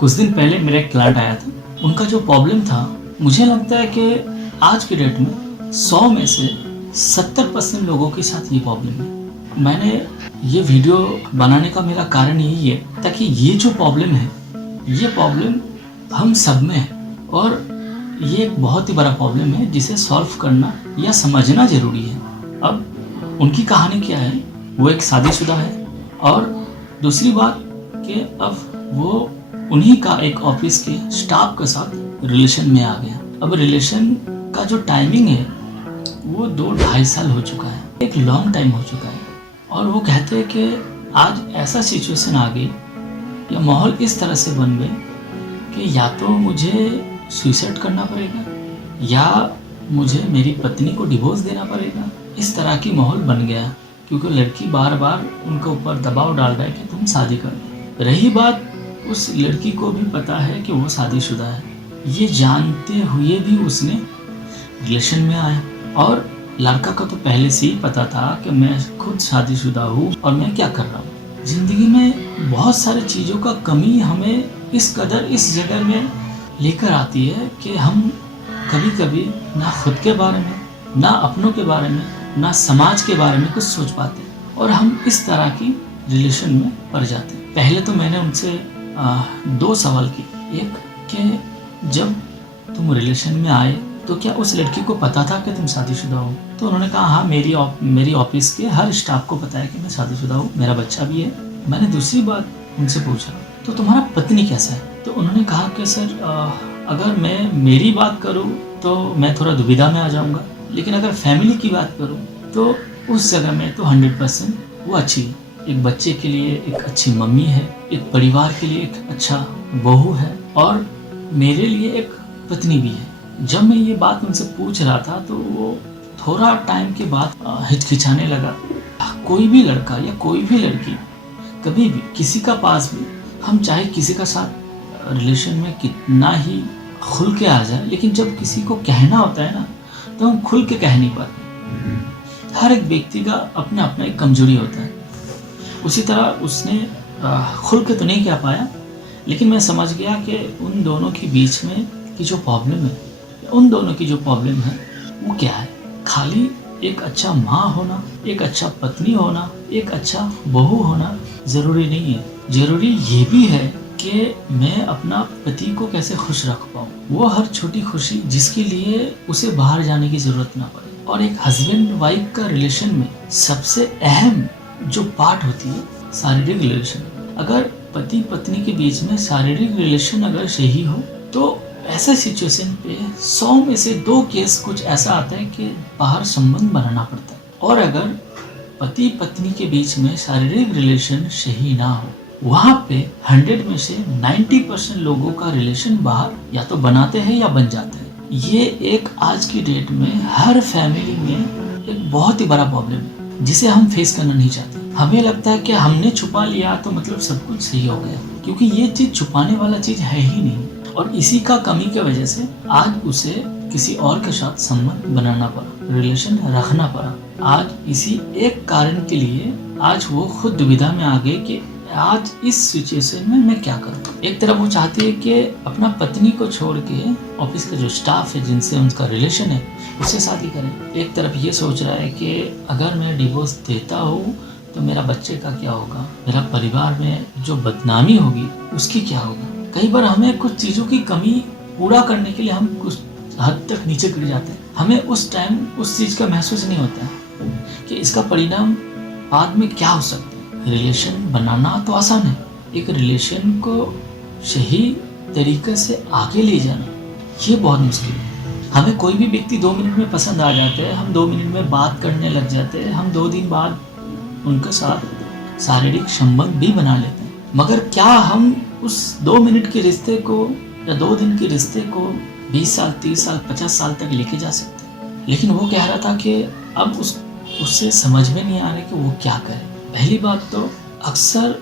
कुछ दिन पहले मेरा एक क्लाइंट आया था। उनका जो प्रॉब्लम था, मुझे लगता है कि आज की डेट में 100 में से 70% लोगों के साथ ये प्रॉब्लम है। मैंने ये वीडियो बनाने का मेरा कारण यही है ताकि ये जो प्रॉब्लम है, ये प्रॉब्लम हम सब में है और ये एक बहुत ही बड़ा प्रॉब्लम है जिसे सॉल्व करना या समझना ज़रूरी है। अब उनकी कहानी क्या है, वो एक शादीशुदा है और दूसरी बात कि अब वो उन्हीं का एक ऑफिस के स्टाफ के साथ रिलेशन में आ गया। अब रिलेशन का जो टाइमिंग है वो 2-2.5 साल हो चुका है, एक लॉन्ग टाइम हो चुका है। और वो कहते हैं कि आज ऐसा सिचुएशन आ गई या माहौल इस तरह से बन गए कि या तो मुझे सुसाइड करना पड़ेगा या मुझे मेरी पत्नी को डिवोर्स देना पड़ेगा। इस तरह की माहौल बन गया क्योंकि लड़की बार बार उनके ऊपर दबाव डाल रहा है कि तुम शादी कर लो। रही बात, उस लड़की को भी पता है कि वो शादीशुदा है, ये जानते हुए भी उसने रिलेशन में आया। और लड़का को तो पहले से ही पता था कि मैं खुद शादीशुदा हूँ और मैं क्या कर रहा हूँ। ज़िंदगी में बहुत सारी चीज़ों का कमी हमें इस कदर इस जगह में लेकर आती है कि हम कभी कभी ना खुद के बारे में, ना अपनों के बारे में, ना समाज के बारे में कुछ सोच पाते और हम इस तरह की रिलेशन में पड़ जाते हैं। पहले तो मैंने उनसे 2 सवाल किए। एक कि जब तुम रिलेशन में आए तो क्या उस लड़की को पता था कि तुम शादीशुदा हो? तो उन्होंने कहा हाँ, मेरी ऑफिस के हर स्टाफ को पता है कि मैं शादीशुदा हूँ, मेरा बच्चा भी है। मैंने दूसरी बात उनसे पूछा, तो तुम्हारा पत्नी कैसा है? तो उन्होंने कहा कि सर अगर मैं मेरी बात करूँ तो मैं थोड़ा दुविधा में आ जाऊँगा, लेकिन अगर फैमिली की बात करूँ तो उस जगह में तो 100% वो अच्छी है। एक बच्चे के लिए एक अच्छी मम्मी है, एक परिवार के लिए एक अच्छा बहू है और मेरे लिए एक पत्नी भी है। जब मैं ये बात उनसे पूछ रहा था तो वो थोड़ा टाइम के बाद हिचकिचाने लगा। कोई भी लड़का या कोई भी लड़की कभी भी किसी का पास भी, हम चाहे किसी का साथ रिलेशन में कितना ही खुल के आ जाए, लेकिन जब किसी को कहना होता है ना तो हम खुल के कह नहीं पाते। हर एक व्यक्ति का अपना अपना एक कमजोरी होता है। उसी तरह उसने खुल के तो नहीं कह पाया, लेकिन मैं समझ गया कि उन दोनों के बीच में की जो प्रॉब्लम है, उन दोनों की जो प्रॉब्लम है वो क्या है। खाली एक अच्छा माँ होना, एक अच्छा पत्नी होना, एक अच्छा बहू होना ज़रूरी नहीं है। ज़रूरी ये भी है कि मैं अपना पति को कैसे खुश रख पाऊँ, वो हर छोटी खुशी जिसके लिए उसे बाहर जाने की ज़रूरत ना पड़े। और एक हस्बैंड वाइफ का रिलेशन में सबसे अहम जो पार्ट होती है शारीरिक रिलेशन। अगर पति पत्नी के बीच में शारीरिक रिलेशन अगर सही हो तो ऐसा सिचुएशन पे 100 में से 2 केस कुछ ऐसा आता है कि बाहर संबंध बनाना पड़ता है। और अगर पति पत्नी के बीच में शारीरिक रिलेशन सही ना हो, वहाँ पे 100 में से 90% लोगों का रिलेशन बाहर या तो बनाते हैं या बन जाते हैं। ये एक आज की डेट में हर फैमिली में एक बहुत ही बड़ा प्रॉब्लम है जिसे हम फेस करना नहीं चाहते। हमें लगता है कि हमने छुपा लिया तो मतलब सब कुछ सही हो गया, क्योंकि ये चीज़ छुपाने वाला चीज़ है ही नहीं। और इसी का कमी की वजह से आज उसे किसी और के साथ संबंध बनाना पड़ा, रिलेशन रखना पड़ा। आज इसी एक कारण के लिए आज वो खुद दुविधा में आ गए कि आज इस सिचुएशन में मैं क्या करूं। एक तरफ वो चाहती है कि अपना पत्नी को छोड़ के ऑफिस का जो स्टाफ है जिनसे उनका रिलेशन है उससे शादी करें। एक तरफ ये सोच रहा है कि अगर मैं डिवोर्स देता हूँ तो मेरा बच्चे का क्या होगा, मेरा परिवार में जो बदनामी होगी उसकी क्या होगा। कई बार हमें कुछ चीज़ों की कमी पूरा करने के लिए हम कुछ हद तक नीचे गिर जाते हैं। हमें उस टाइम उस चीज़ का महसूस नहीं होता कि इसका परिणाम बाद में क्या हो सकता है। रिलेशन बनाना तो आसान है, एक रिलेशन को सही तरीके से आगे ले जाना ये बहुत मुश्किल है। हमें कोई भी व्यक्ति 2 मिनट में पसंद आ जाते हैं, हम 2 मिनट में बात करने लग जाते हैं, हम 2 दिन बाद उनके साथ शारीरिक संबंध भी बना लेते हैं। मगर क्या हम उस 2 मिनट के रिश्ते को या 2 दिन के रिश्ते को 20 साल, 30 साल, 50 साल तक लेके जा सकते हैं? लेकिन वो कह रहा था कि अब उससे समझ में नहीं आ रहा कि वो क्या करे। पहली बात तो अक्सर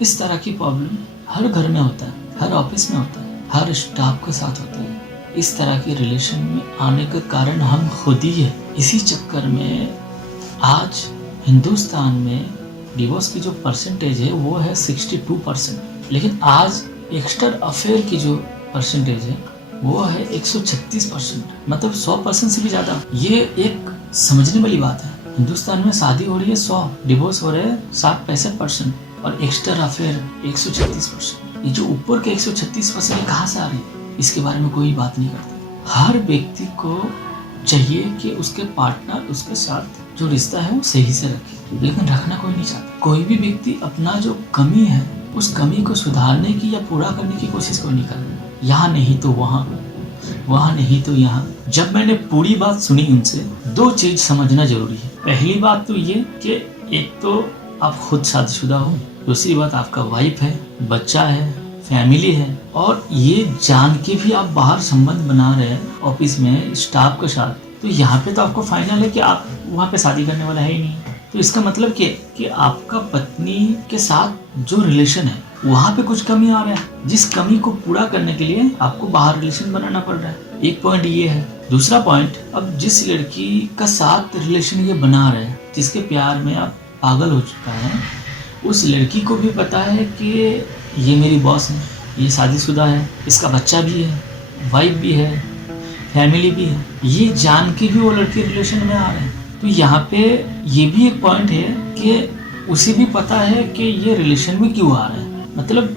इस तरह की प्रॉब्लम हर घर में होता है, हर ऑफिस में होता है, हर स्टाफ के साथ होता है। इस तरह के रिलेशन में आने का कारण हम खुद ही है। इसी चक्कर में आज हिंदुस्तान में डिवोर्स की जो परसेंटेज है वो है 62%, लेकिन आज एक्स्ट्रा अफेयर की जो परसेंटेज है वो है 136%, मतलब 100% से भी ज़्यादा। ये एक समझने वाली बात है। हिंदुस्तान में शादी हो रही है 100, डिवोर्स हो रहे हैं 60-65% और एक्स्ट्रा अफेयर 136%। ये जो ऊपर के 136% ये कहाँ से आ रही है, इसके बारे में कोई बात नहीं करता। हर व्यक्ति को चाहिए कि उसके पार्टनर उसके साथ जो रिश्ता है वो सही से रखे, लेकिन रखना कोई नहीं चाहता। कोई भी व्यक्ति अपना जो कमी है उस कमी को सुधारने की या पूरा करने की कोशिश कोई नहीं कर रहा। यहाँ नहीं तो वहाँ, वहाँ नहीं तो यहाँ। जब मैंने पूरी बात सुनी उनसे, दो चीज समझना जरूरी है। पहली बात तो ये कि एक तो आप खुद शादीशुदा हो, दूसरी बात आपका वाइफ है, बच्चा है, फैमिली है, और ये जान के भी आप बाहर संबंध बना रहे हैं ऑफिस में स्टाफ के साथ, तो यहाँ पे तो आपको फाइनल है कि आप वहाँ पे शादी करने वाला है ही नहीं। तो इसका मतलब क्या कि आपका पत्नी के साथ जो रिलेशन है वहाँ पे कुछ कमी आ रहा है, जिस कमी को पूरा करने के लिए आपको बाहर रिलेशन बनाना पड़ रहा है। एक पॉइंट ये है। दूसरा पॉइंट, अब जिस लड़की का साथ रिलेशन ये बना रहे हैं, जिसके प्यार में आप पागल हो चुका है, उस लड़की को भी पता है कि ये मेरी बॉस है, ये शादीशुदा है, इसका बच्चा भी है, वाइफ भी है, फैमिली भी है। ये जान के भी वो लड़के रिलेशन में आ रहे हैं। तो यहाँ पे ये भी एक पॉइंट है कि उसे भी पता है कि ये रिलेशन में क्यों आ रहा है, मतलब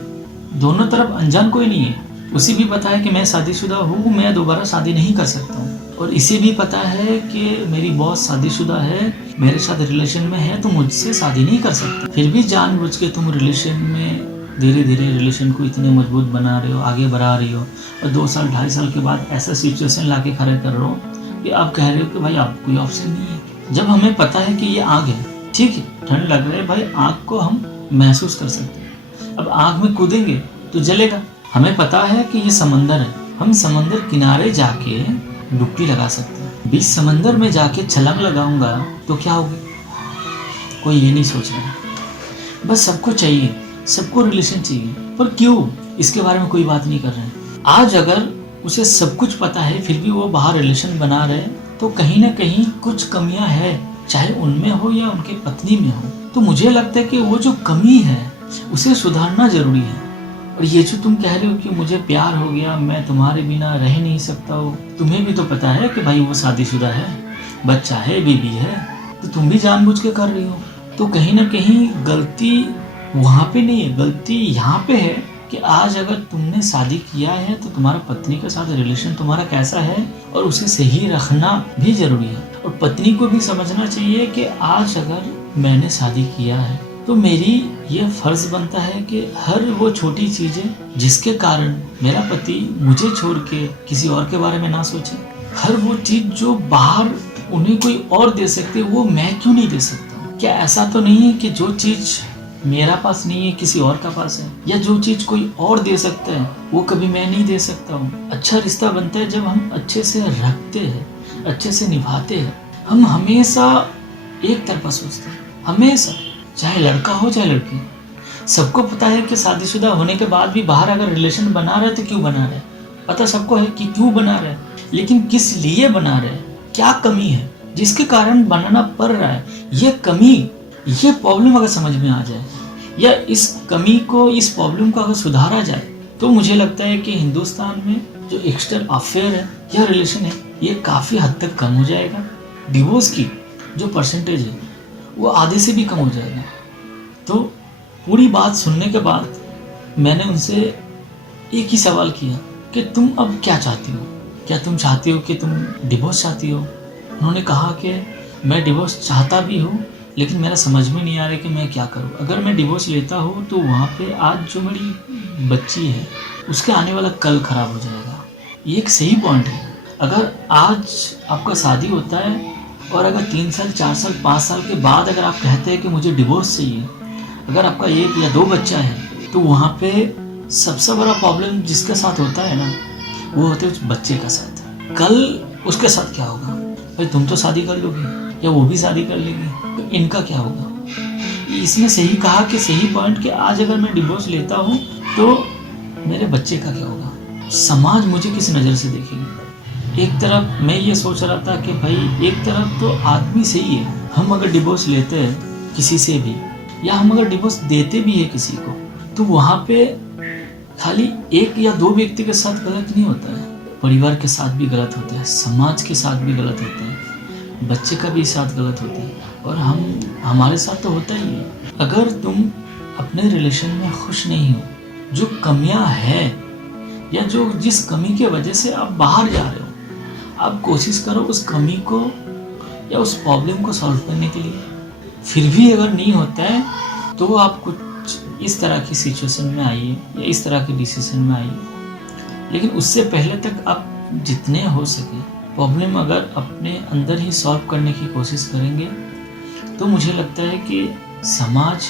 दोनों तरफ अनजान कोई नहीं है। उसे भी पता है कि मैं शादीशुदा हूँ, मैं दोबारा शादी नहीं कर सकता हूँ, और इसे भी पता है कि मेरी बॉस शादीशुदा है, मेरे साथ रिलेशन में है, तो मुझसे शादी नहीं कर सकती। फिर भी जानबूझ के तुम रिलेशन में धीरे धीरे रिलेशन को इतने मजबूत बना रहे हो, आगे बढ़ा रही हो, और 2 साल 2.5 साल के बाद ऐसा सिचुएशन ला के खड़े कर रहे हो कि आप कह रहे हो कि भाई आप कोई ऑप्शन नहीं है। जब हमें पता है कि ये आग है, ठीक है, ठंड लग रहा है, भाई आग को हम महसूस कर सकते हैं। अब आग में कूदेंगे तो जलेगा। हमें पता है कि ये समंदर है, हम समंदर किनारे जाके डुबकी लगा सकते हैं। बीच समंदर में जाके छलांग लगाऊंगा तो क्या होगी, कोई ये नहीं सोच रहा है। बस सबको चाहिए, सबको रिलेशन चाहिए, पर क्यों, इसके बारे में कोई बात नहीं कर रहे हैं। आज अगर उसे सब कुछ पता है फिर भी वो बाहर रिलेशन बना रहे, तो कहीं ना कहीं कुछ कमियां है, चाहे उनमें हो या उनके पत्नी में हो। तो मुझे लगता है कि वो जो कमी है उसे सुधारना जरूरी है। और ये जो तुम कह रहे हो कि मुझे प्यार हो गया, मैं तुम्हारे बिना रह नहीं सकता हूँ, तुम्हें भी तो पता है कि भाई वो शादीशुदा है, बच्चा है, बेबी है, तो तुम भी जानबूझ के कर रही हो। तो कहीं ना कहीं गलती वहाँ पे नहीं है, गलती यहाँ पे है कि आज अगर तुमने शादी किया है तो तुम्हारा पत्नी के साथ रिलेशन तुम्हारा कैसा है और उसे सही रखना भी जरूरी है। और पत्नी को भी समझना चाहिए कि आज अगर मैंने शादी किया है तो मेरी ये फर्ज बनता है कि हर वो छोटी चीजें जिसके कारण मेरा पति मुझे छोड़ के किसी और के बारे में ना सोचे, हर वो चीज जो बाहर उन्हें कोई और दे सकते वो मैं क्यों नहीं दे सकता। क्या ऐसा तो नहीं है कि जो चीज मेरा पास नहीं है किसी और का पास है, या जो चीज कोई और दे सकता है वो कभी मैं नहीं दे सकता हूँ। अच्छा रिश्ता बनता है जब हम अच्छे से रखते हैं, अच्छे से निभाते हैं। हम हमेशा एक तरफा सोचते हैं, हमेशा, चाहे लड़का हो चाहे लड़की। सबको पता है कि शादीशुदा होने के बाद भी बाहर अगर रिलेशन बना रहे तो क्यों बना रहे, पता सबको है कि क्यों बना रहे, लेकिन किस लिए बना रहे, क्या कमी है जिसके कारण बनाना पड़ रहा है। ये कमी, ये प्रॉब्लम अगर समझ में आ जाए या इस कमी को, इस प्रॉब्लम को अगर सुधारा जाए, तो मुझे लगता है कि हिंदुस्तान में जो एक्स्ट्रा अफेयर है या रिलेशन है ये काफ़ी हद तक कम हो जाएगा। डिवोर्स की जो परसेंटेज है वो आधे से भी कम हो जाएगा। तो पूरी बात सुनने के बाद मैंने उनसे एक ही सवाल किया कि तुम अब क्या चाहती हो, क्या तुम चाहती हो कि तुम डिवोर्स चाहती हो। उन्होंने कहा कि मैं डिवोर्स चाहता भी हूँ, लेकिन मेरा समझ में नहीं आ रहा कि मैं क्या करूँ। अगर मैं डिवोर्स लेता हूँ तो वहाँ पे आज जो मेरी बच्ची है उसके आने वाला कल ख़राब हो जाएगा। ये एक सही पॉइंट है। अगर आज आपका शादी होता है और अगर 3 साल 4 साल 5 साल के बाद अगर आप कहते हैं कि मुझे डिवोर्स चाहिए, अगर आपका 1 या 2 बच्चा है, तो वहाँ पे सबसे बड़ा प्रॉब्लम जिसके साथ होता है ना, वो होते है उस बच्चे का साथ। कल उसके साथ क्या होगा, भाई तुम तो शादी कर लोगी या वो भी शादी कर लेगी, तो इनका क्या होगा। इसने सही कहा कि सही पॉइंट कि आज अगर मैं डिवोर्स लेता हूँ तो मेरे बच्चे का क्या होगा, समाज मुझे किस नज़र से देखेगी। एक तरफ मैं ये सोच रहा था कि भाई एक तरफ तो आदमी सही है, हम अगर डिवोर्स लेते हैं किसी से भी, या हम अगर डिवोर्स देते भी है किसी को, तो वहाँ पे खाली एक या दो व्यक्ति के साथ गलत नहीं होता है, परिवार के साथ भी गलत होता है, समाज के साथ भी गलत होता है, बच्चे का भी साथ गलत होता है, और हमारे साथ तो होता ही है। अगर तुम अपने रिलेशन में खुश नहीं हो, जो कमियां हैं या जो जिस कमी की वजह से आप बाहर जा रहे हो, आप कोशिश करो उस कमी को या उस प्रॉब्लम को सॉल्व करने के लिए। फिर भी अगर नहीं होता है तो आप कुछ इस तरह की सिचुएशन में आइए या इस तरह के डिसीजन में आइए, लेकिन उससे पहले तक आप जितने हो सके प्रॉब्लम अगर अपने अंदर ही सॉल्व करने की कोशिश करेंगे तो मुझे लगता है कि समाज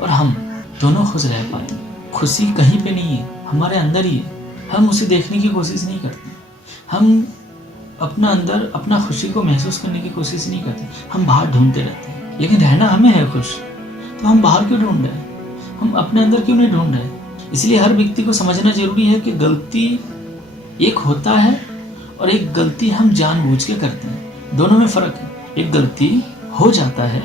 और हम दोनों खुश रह पाएंगे। खुशी कहीं पे नहीं है, हमारे अंदर ही है, हम उसे देखने की कोशिश नहीं करते, हम अपना अंदर अपना खुशी को महसूस करने की कोशिश नहीं करते, हम बाहर ढूंढते रहते हैं। लेकिन रहना हमें है खुश, तो हम बाहर क्यों ढूंढ रहे हैं, हम अपने अंदर क्यों नहीं ढूंढ रहे हैं। इसलिए हर व्यक्ति को समझना जरूरी है कि गलती एक होता है और एक गलती हम जानबूझ के करते हैं, दोनों में फ़र्क है। एक गलती हो जाता है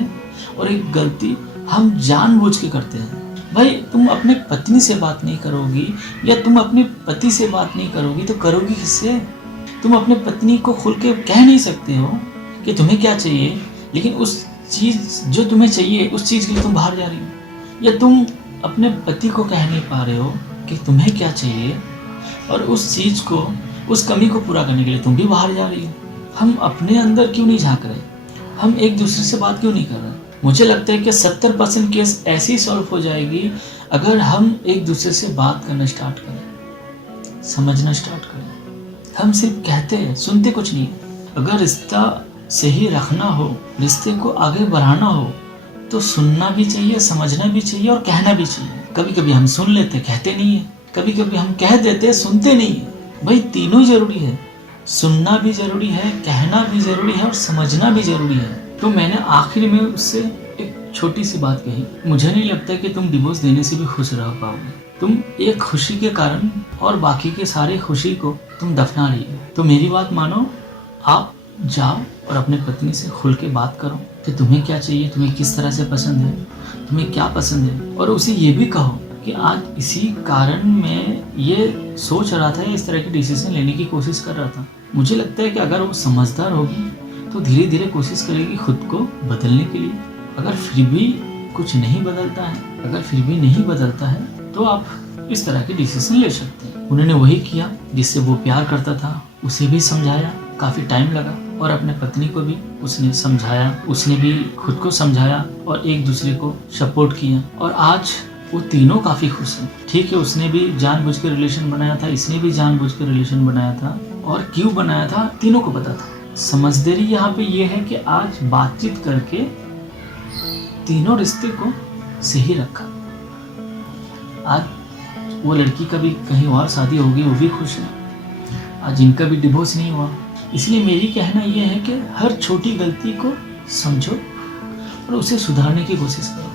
और एक गलती हम जानबूझ के करते हैं। भाई तुम अपने पत्नी से बात नहीं करोगी या तुम अपने पति से बात नहीं करोगी तो करोगी किससे। तुम अपने पत्नी को खुल के कह नहीं सकते हो कि तुम्हें क्या चाहिए, लेकिन उस चीज़ जो तुम्हें चाहिए उस चीज़ के लिए तुम बाहर जा रही हो। या तुम अपने पति को कह नहीं पा रहे हो कि तुम्हें क्या चाहिए, और उस चीज़ को, उस कमी को पूरा करने के लिए तुम भी बाहर जा रही हो। हम अपने अंदर क्यों नहीं झांक रहे, हम एक दूसरे से बात क्यों नहीं कर रहे। मुझे लगता है कि 70% केस ऐसे ही सॉल्व हो जाएगी अगर हम एक दूसरे से बात करना स्टार्ट करें, समझना स्टार्ट करें। हम सिर्फ कहते हैं, सुनते कुछ नहीं। अगर रिश्ता सही रखना हो, रिश्ते को आगे बढ़ाना हो, तो सुनना भी चाहिए, समझना भी चाहिए और कहना भी चाहिए। कभी कभी हम सुन लेते, कहते नहीं है, कभी कभी हम कह देते, सुनते नहीं है। भाई तीनों जरूरी है, सुनना भी जरूरी है, कहना भी जरूरी है और समझना भी जरूरी है। तो मैंने आखिर में उससे एक छोटी सी बात कही, मुझे नहीं लगता कि तुम डिवोर्स देने से भी खुश रह पाओगे। तुम एक खुशी के कारण और बाकी के सारे खुशी को तुम दफना रही हो। तो मेरी बात मानो, आप जाओ और अपने पत्नी से खुल के बात करो कि तुम्हें क्या चाहिए, तुम्हें किस तरह से पसंद है, तुम्हें क्या पसंद है, और उसे ये भी कहो कि आज इसी कारण मैं ये सोच रहा था, इस तरह की डिसीजन लेने की कोशिश कर रहा था। मुझे लगता है कि अगर वो समझदार होगी तो धीरे धीरे कोशिश करेगी खुद को बदलने के लिए। अगर फिर भी कुछ नहीं बदलता है, अगर फिर भी नहीं बदलता है, तो आप इस तरह के डिसीजन ले सकते हैं। उन्होंने वही किया जिससे वो प्यार करता था, उसे भी समझाया, काफ़ी टाइम लगा, और अपने पत्नी को भी उसने समझाया, उसने भी खुद को समझाया और एक दूसरे को सपोर्ट किया, और आज वो तीनों काफ़ी खुश हैं। ठीक है, उसने भी जानबूझ के रिलेशन बनाया था, इसने भी जानबूझ के रिलेशन बनाया था, और क्यों बनाया था तीनों को पता था। समझदारी यहाँ पे ये है कि आज बातचीत करके तीनों रिश्ते को सही रखा। आज वो लड़की का भी कहीं और शादी हो गई, वो भी खुश है, आज इनका भी डिवोर्स नहीं हुआ। इसलिए मेरी कहना ये है कि हर छोटी गलती को समझो और उसे सुधारने की कोशिश करो।